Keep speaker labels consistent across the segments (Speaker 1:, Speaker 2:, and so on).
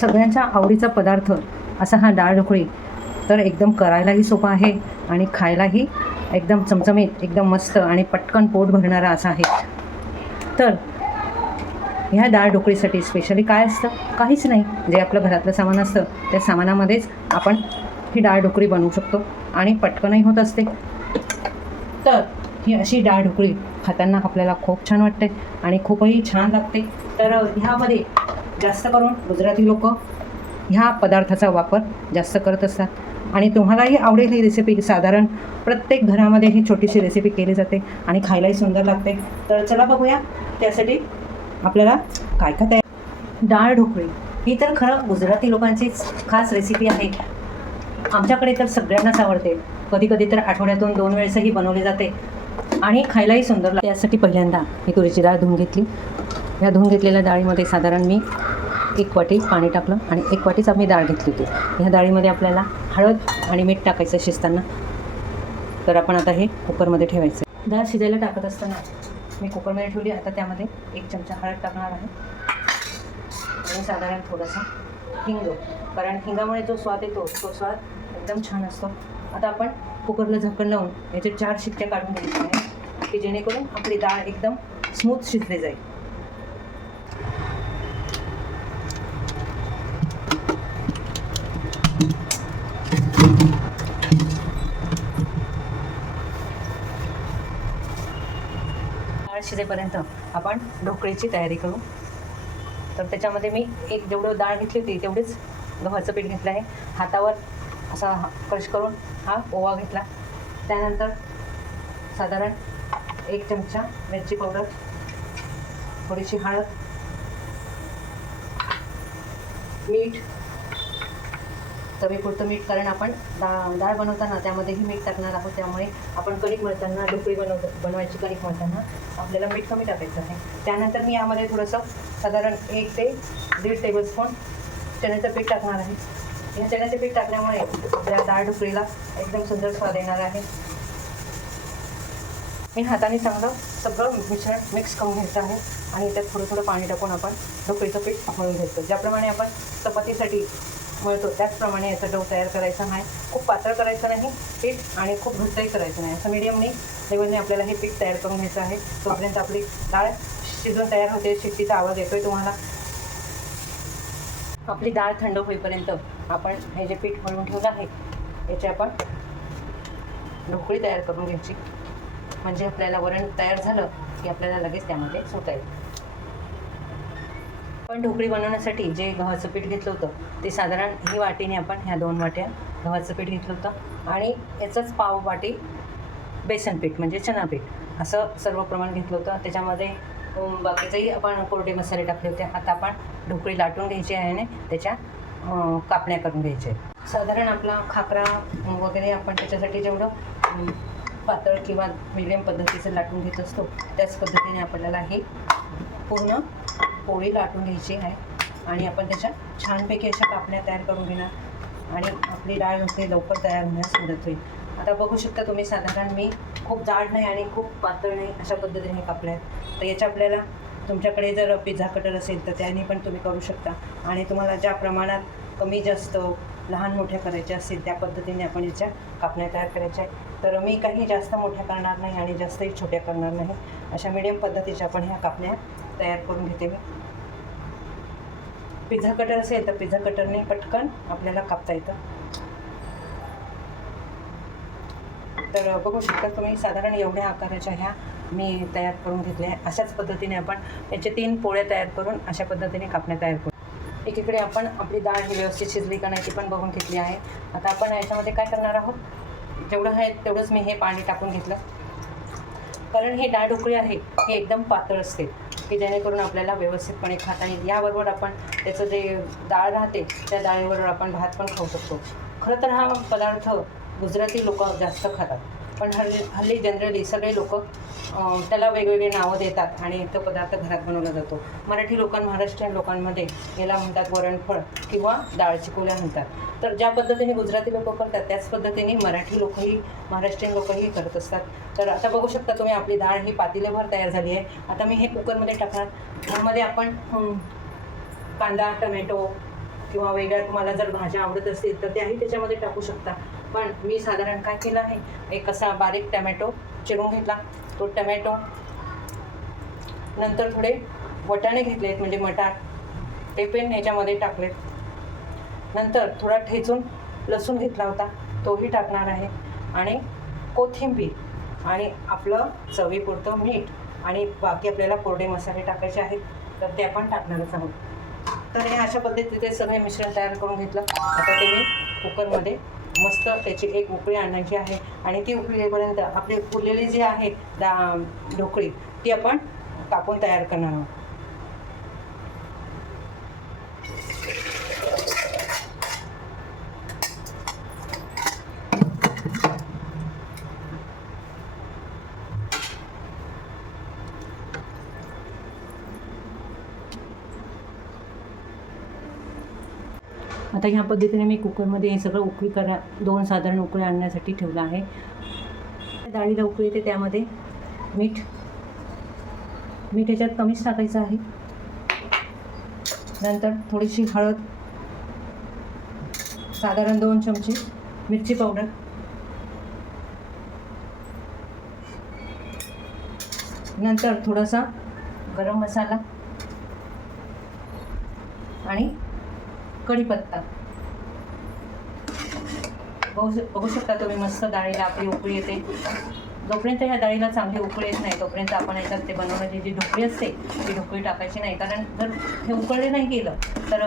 Speaker 1: सगळ्यांच्या आवडीचा पदार्थ असा हा डाळ ढोकळी. तर एकदम करायलाही सोपा आहे आणि खायलाही एकदम चमचमीत एकदम मस्त आणि पटकन पोट भरणारा असा आहे. तर ह्या डाळ ढोकळीसाठी स्पेशली काय असतं? काहीच नाही. जे आपलं घरातलं सामान असतं त्या सामानामध्येच आपण ही डाळ ढोकळी बनवू शकतो आणि पटकनही होत असते. तर ही अशी डाळ ढोकळी खाताना आपल्याला खूप छान वाटते आणि खूपही छान लागते. तर ह्यामध्ये जास्त करून गुजराती लोक ह्या पदार्थाचा वापर जास्त करत असतात. आणि तुम्हालाही आवडेल ही रेसिपी साधारण प्रत्येक घरामध्ये ही छोटीशी रेसिपी केली जाते आणि खायलाही सुंदर लागते. तर चला बघूया त्यासाठी आपल्याला काय काय तयार डाळ ढोकळी. ही तर खरं गुजराती लोकांचीच खास रेसिपी आहे. आमच्याकडे तर सगळ्यांनाच आवडते. कधी कधी तर आठवड्यातून दोन वेळेसही बनवली जाते. आणि खायलाही सुंदर लागते. त्यासाठी पहिल्यांदा मी तुरीची डाळ धुवून घेतली. ह्या धुवून घेतलेल्या डाळीमध्ये साधारण मी एक वाटी पाणी टाकलं आणि एक वाटीच आम्ही डाळ घेतली होती. ह्या डाळीमध्ये आपल्याला हळद आणि मीठ टाकायचं शिजताना. तर आपण आता हे कुकरमध्ये ठेवायचं. डाळ शिजायला टाकत असताना मी कुकरमध्ये ठेवली. आता त्यामध्ये एक चमचा हळद टाकणार आहे. आणि साधारण थोडासा हिंग. कारण हिंगामुळे जो स्वाद येतो तो स्वाद एकदम छान असतो. आता आपण कुकरला झाकण लावून याचे चार शिट्ट्या काढून घ्यायच्या आहे की जेणेकरून आपली डाळ एकदम स्मूथ शिजली जाईल डाळ शिजेपर्यंत आपण ढोकळीची तयारी करू. तर त्याच्यामध्ये मी एक जेवढं डाळ घेतली होती तेवढीच गव्हाचं पीठ घेतलं आहे. हातावर असा क्रश करून हा ओवा घेतला. त्यानंतर साधारण एक चमचा मिरची पावडर थोडीशी हळद मीठ चवीपुरतं मीठ कारण आपण डाळ डाळ बनवताना त्यामध्येही मीठ टाकणार आहोत. त्यामुळे आपण कणिक मळताना ढोकळी बनव बनवायची कणिक मळताना आपल्याला मीठ कमी टाकायचं आहे. त्यानंतर मी यामध्ये थोडंसं साधारण एक ते दीड टेबलस्पून चण्याचं पीठ टाकणार आहे. या चण्याचं पीठ टाकल्यामुळे आपल्या डाळ ढोकळीला एकदम सुंदर स्वाद येणार आहे. मी हाताने चांगलं सगळं मिश्रण मिक्स करून घ्यायचं आहे आणि त्यात थोडं थोडं पाणी टाकून आपण ढोकळीचं पीठ मळून घ्यायचं. ज्याप्रमाणे आपण चपातीसाठी मळतो. त्याचप्रमाणे याचा डो तयार करायचा आहे खूप पातळ करायचं नाही. पीठ आणि खूप घट्टही करायचं नाही. असं मीडियमने लेवलने आपल्याला हे पीठ तयार करून घ्यायचं आहे. तोपर्यंत आपली डाळ शिजून तयार होते. शिट्टीचा आवाज येतोय तुम्हाला. आपली डाळ थंड होईपर्यंत आपण हे जे पीठ मळून ठेवलं आहे याची आपण ढोकळी तयार करून घ्यायची. म्हणजे आपल्याला वरण तयार झालं की आपल्याला लगेच त्यामध्ये सुता येईल आपण ढोकळी बनवण्यासाठी जे गव्हाचं पीठ घेतलं होतं ते साधारण ही वाटीने आपण ह्या दोन वाट्या गव्हाचं पीठ घेतलं होतं. आणि याचंच पाव वाटी बेसन पीठ म्हणजे चना पीठ असं सर्व प्रमाण घेतलं होतं. त्याच्यामध्ये बाकीचंही आपण कोरडे मसाले टाकले होते. आता आपण ढोकळी लाटून घ्यायची आहे आणि त्याच्या कापण्या करून घ्यायच्या आहेत. साधारण आपला खाकरा वगैरे आपण त्याच्यासाठी जेवढं पातळ किंवा मिडियम पद्धतीचं लाटून घेत असतो त्याच पद्धतीने आपल्याला ही पूर्ण पोळी लाटून घ्यायची आहे. आणि आपण त्याच्या छानपैकी अशा कापण्या तयार करून घेणार. आणि आपली डाळ होते लवकर तयार होण्यास मदत होईल. आता बघू शकता तुम्ही साधारण मी खूप जाड नाही आणि खूप पातळ नाही अशा पद्धतीने हे कापल्या आहेत. तर याच्या आपल्याला तुमच्याकडे जर पिझ्झा कटर असेल तर त्याने पण तुम्ही करू शकता. आणि तुम्हाला ज्या प्रमाणात कमी जास्त लहान मोठ्या करायच्या असतील त्या पद्धतीने आपण याच्या कापण्या तयार करायच्या आहेत. तर मी काही जास्त मोठ्या करणार नाही आणि जास्तही छोट्या करणार नाही. अशा मिडियम पद्धतीच्या आपण ह्या कापण्या तयार करून घेते मी. पिझ्झा कटर असेल तर पिझ्झा कटरने पटकन आपल्याला कापता येतं. तर बघू शकता तुम्ही साधारण एवढ्या आकाराच्या ह्या मी तयार करून घेतल्या आहे अशाच पद्धतीने आपण याचे तीन पोळ्या तयार करून अशा पद्धतीने कापण्या तयार करू. एकीकडे आपण आपली डाळ ही व्यवस्थित शिजली का नाही ती पण बघून घेतली आहे. आता आपण याच्यामध्ये काय करणार आहोत? जेवढं आहे तेवढंच मी हे पाणी टाकून घेतलं. कारण हे डाळ ढोकळी आहे हे एकदम पातळ असते. की जेणेकरून आपल्याला व्यवस्थितपणे खाता येईल याबरोबर आपण त्याचं जे डाळ राहते त्या डाळीबरोबर आपण भात पण खाऊ शकतो. खरं तर हा पदार्थ गुजराती लोक जास्त खातात. पण हल्ली हल्ली जनरली सगळे लोक त्याला वेगवेगळे नावं देतात आणि तो पदार्थ घरात बनवला जातो. मराठी लोकां महाराष्ट्रीयन लोकांमध्ये याला म्हणतात वरणफळ किंवा डाळ चिकोल्या म्हणतात. तर ज्या पद्धतीने गुजराती लोक करतात त्याच पद्धतीने मराठी लोकही महाराष्ट्रीयन लोकही करत असतात. तर आता बघू शकता तुम्ही आपली डाळ ही पातेल्याभर तयार झाली आहे. आता मी हे कुकरमध्ये टाकणार. त्यामध्ये आपण कांदा टमॅटो किंवा वेगळ्या तुम्हाला जर भाज्या आवडत असतील तर त्याही त्याच्यामध्ये टाकू शकता. पण मी साधारण काय केलं आहे? एक असा बारीक टमॅटो चिरून घेतला. तो टमॅटो नंतर थोडे वटाणे घेतलेत म्हणजे मटार. ते पण याच्यामध्ये टाकलेत. नंतर थोडा ठेचून लसूण घेतला होता. तोही टाकणार आहे. आणि कोथिंबीर आणि आपलं चवीपुरतं मीठ आणि बाकी आपल्याला कोरडे मसाले टाकायचे आहेत तर ते आपण टाकणारच आहोत. तर हे अशा पद्धतीचे सगळे मिश्रण तयार करून घेतलं. आता ते मी कुकरमध्ये मस्त त्याची एक उकळी आणायची आहे आणि ती उकळी येईपर्यंत आपली उरलेली जी आहे दा ढोकळी ती आपण कापून तयार करणार आहोत. आता ह्या पद्धतीने मी कुकरमध्ये हे सगळं उकळी करा दोन साधारण उकळी आणण्यासाठी ठेवलं आहे. डाळीला उकळी येते त्यामध्ये. मीठ. मीठ याच्यात कमीच टाकायचं आहे. नंतर थोडीशी हळद. साधारण दोन चमचे मिरची पावडर. नंतर थोडासा गरम मसाला. आणि कढीपत्ता. बघू बघू शकता तुम्ही मस्त डाळीला आपली उकळी येते. जोपर्यंत ह्या डाळीला चांगली उकळी येत नाही तोपर्यंत आपण याच्यात ते बनवण्याची जी ढोकळी असते ती ढोकळी टाकायची नाही. कारण जर हे उकळले नाही गेलं तर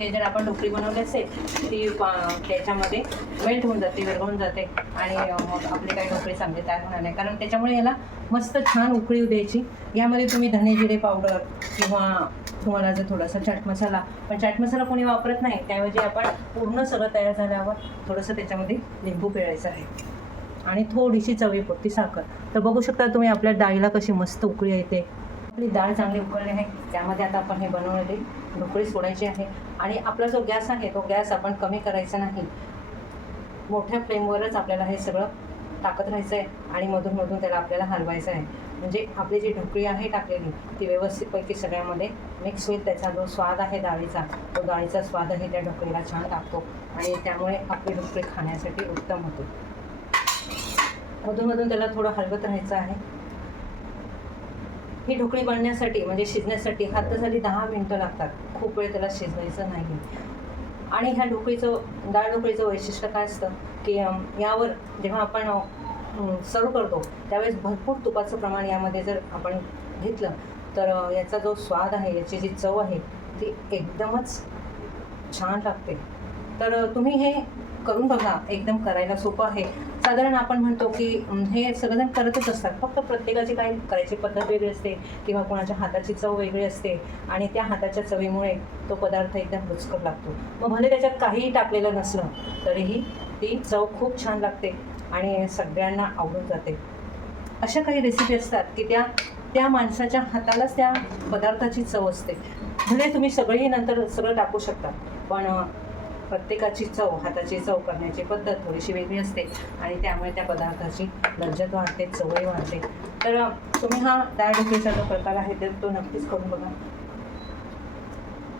Speaker 1: ते जर आपण ढोकळी बनवली असेल ती पा- त्याच्यामध्ये मेल्ट होऊन जाते विरघळून जाते आणि मग आपली काही ढोकळी चांगली तयार होणार नाही. कारण त्याच्यामुळे याला मस्त छान उकळी द्यायची. यामध्ये तुम्ही धने जिरे पावडर किंवा तुम्हाला जर थोडासा चाट मसाला पण चाट मसाला कोणी वापरत नाही त्याऐवजी आपण पूर्ण सगळं तयार झाल्यावर थोडंसं त्याच्यामध्ये लिंबू पिळायचं आहे. आणि थोडीशी चवीपुरती साखर. तर बघू शकता तुम्ही आपल्या डाळीला कशी मस्त उकळी येते. आपली डाळ चांगली उकळली आहे त्यामध्ये आता आपण हे बनवलेली ढोकळी सोडायची आहे. आणि आपला जो गॅस आहे तो गॅस आपण कमी करायचा नाही. मोठ्या फ्लेमवरच आपल्याला हे सगळं टाकत राहायचं आहे आणि मधून मधून त्याला आपल्याला हलवायचं आहे म्हणजे आपली जी ढोकळी आहे टाकलेली ती व्यवस्थितपैकी सगळ्यामध्ये मिक्स होईल. त्याचा जो स्वाद आहे डाळीचा. तो डाळीचा स्वादही त्या ढोकळीला छान लागतो आणि त्यामुळे आपली ढोकळी खाण्यासाठी उत्तम होते. मधूनमधून त्याला थोडं हलवत राहायचं आहे. ही ढोकळी बनण्यासाठी म्हणजे शिजण्यासाठी हातासाठी झाली दहा मिनटं लागतात. खूप वेळ त्याला शिजवायचं नाही. आणि ह्या ढोकळीचं डाळ ढोकळीचं वैशिष्ट्य काय असतं? की यावर जेव्हा आपण सर्व करतो. त्यावेळेस भरपूर तुपाचं प्रमाण यामध्ये जर आपण घेतलं तर याचा जो स्वाद आहे याची जी चव आहे ती एकदमच छान लागते. तर तुम्ही हे करून बघा. एकदम करायला सोपं आहे. साधारण आपण म्हणतो की हे सगळेजण करतच असतात. फक्त प्रत्येकाची काही करायची पद्धत वेगळी असते किंवा कोणाच्या हाताची चव वेगळी असते आणि त्या हाताच्या चवीमुळे तो पदार्थ एकदम रुचकर लागतो. मग भले त्याच्यात काहीही टाकलेलं नसलं तरीही ती चव खूप छान लागते. आणि सगळ्यांना आवडून जाते. अशा काही रेसिपी असतात की त्या त्या माणसाच्या हातालाच त्या पदार्थाची चव असते. म्हणजे तुम्ही सगळीही नंतर सगळं टाकू शकता. पण प्रत्येकाची चव हाताची चव करण्याची पद्धत थोडीशी वेगळी असते आणि त्यामुळे त्या पदार्थाची लज्जत वाढते चवही वाढते. तर तुम्ही हा डाळ ढोकळीचा जो प्रकार आहे तर तो नक्कीच करून बघा.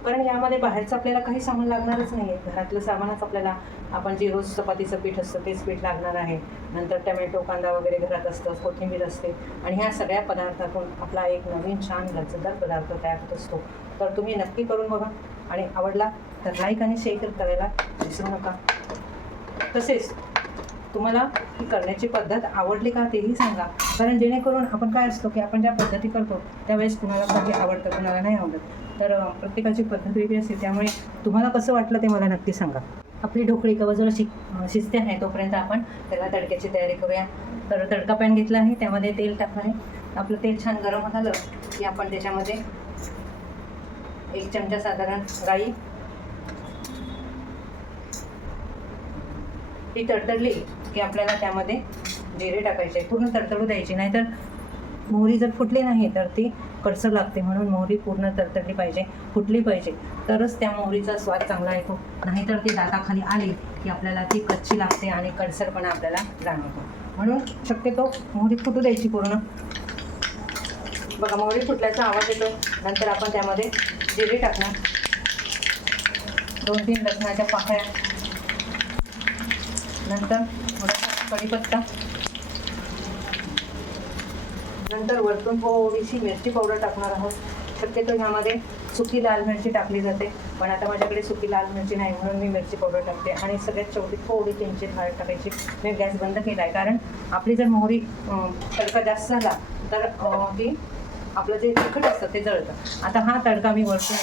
Speaker 1: कारण यामध्ये बाहेरचं आपल्याला काही सामान लागणारच नाही आहे घरातलं सामानच आपल्याला आपण जे रोज चपातीचं पीठ असतं तेच पीठ लागणार आहे. नंतर टमॅटो कांदा वगैरे घरात असतं कोथिंबीर असते आणि ह्या सगळ्या पदार्थातून आपला एक नवीन छान लज्जतदार पदार्थ तयार होत असतो. तर तुम्ही नक्की करून बघा. आणि आवडला तर लाईक आणि शेअर करायला विसरू नका. तसेच तुम्हाला ही करण्याची पद्धत आवडली का तेही सांगा. कारण जेणेकरून आपण काय असतो की आपण ज्या पद्धती करतो त्यावेळेस कुणाला काही आवडतं कुणाला नाही आवडत. तर प्रत्येकाची पद्धत वेगळी असते त्यामुळे तुम्हाला कसं वाटलं ते मला नक्की सांगा. आपली ढोकळी कवजवळ शिक शिजते आहे तोपर्यंत आपण त्याला तडक्याची तयारी करूया. तर तडका पॅन घेतला आहे त्यामध्ये तेल टाकलं आहे आपलं तेल छान गरम झालं की आपण त्याच्यामध्ये एक चमचा साधारण राई ती तडतडली की आपल्याला त्यामध्ये जिरे टाकायचे पूर्ण तडतडू द्यायची. नाहीतर मोहरी जर फुटली नाही तर ती कडसर लागते म्हणून मोहरी पूर्ण तडतडली पाहिजे फुटली पाहिजे. तरच त्या मोहरीचा स्वाद चांगला येतो. नाहीतर ती दाताखाली आली की आपल्याला ती कच्ची लागते आणि कडसरपणा आपल्याला जाणवतो. म्हणून शक्यतो मोहरी फुटू द्यायची पूर्ण. बघा मोहरी फुटल्याचा आवाज येतो. नंतर आपण त्यामध्ये जिरे टाकणार. दोन तीन लसणाच्या पाकळ्या नंतर थोडासा कढीपत्ता. नंतर वरतून हो थोडीशी मिरची पावडर टाकणार आहोत. शक्यतो ह्यामध्ये सुकी लाल मिरची टाकली जाते पण आता माझ्याकडे सुकी लाल मिरची नाही म्हणून मी मिरची पावडर टाकते. आणि सगळ्यात शेवटी थोडी किंचित हळद टाकायची. मी गॅस बंद केला आहे कारण आपली जर मोहरी तडका जास्त झाला तर ती आपलं जे तिखट असतं ते जळतं. आता हा तडका मी वरतून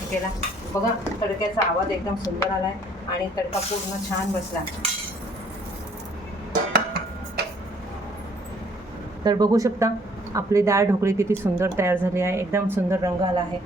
Speaker 1: हे केला. बघा तडक्याचा आवाज एकदम सुंदर आला आहे आणि तडका पूर्ण छान बसला. तर बघू शकता आपली डाळ ढोकळी किती सुंदर तयार झाली आहे. एकदम सुंदर रंग आला आहे.